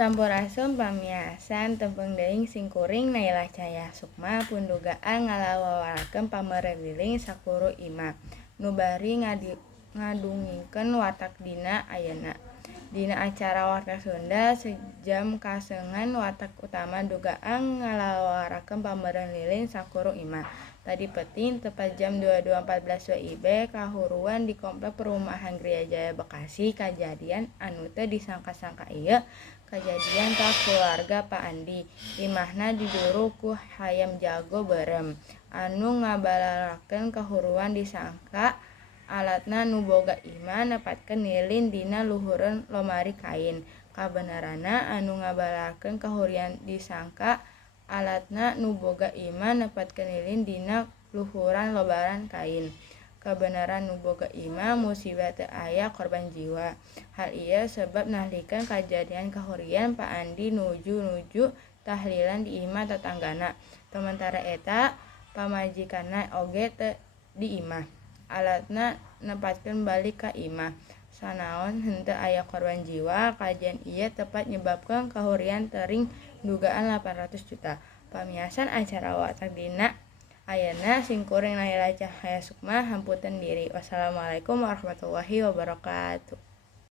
Sampurasun pamiasan tepung deing singkuring Naila Cahaya Sukma pundugaan ngalawawarakeun pamerliling sakuru imah nu bari ngadungikeun watak dina ayeuna. Dina acara Warta Sunda sejam kasengan watak utama dugaan ngalawawarakeun pamerliling sakuru imah. Tadi penting tepat jam 22.14 WIB kahuruan di komplek perumahan Gria Jaya Bekasi. Kajadian anu teu disangka-sangka ieu kajadian ka keluarga Pak Andi. Imahna diduru ku hayam jago berem anu ngabalarakeun kahuruan disangka alatna nu boga imah nepatkeun lilin dina luhureun lomari kain. Kabenerana anu ngabalarakeun kahurian disangka alatna nu boga imah nepatkeun lilin dina luhuran lobaran kain. Kabenaran nu boga imah musibah teu aya korban jiwa. Hal ieu sebab nahlikeun kajadian kahurian Pak Andi nuju tahlilan di imah tetanggana. Sementara eta pamajikanna oge teu di imah. Alatna nepatkeun balik ka imah. Sanaon henteu aya korban jiwa, kajian ieu tepat nyebabkeun kahurian teuring dugaan 800 juta. Pamiasan acara watak dina ayeuna singkuring Naila Cahaya Sukma hamputeun diri. Wassalamualaikum warahmatullahi wabarakatuh.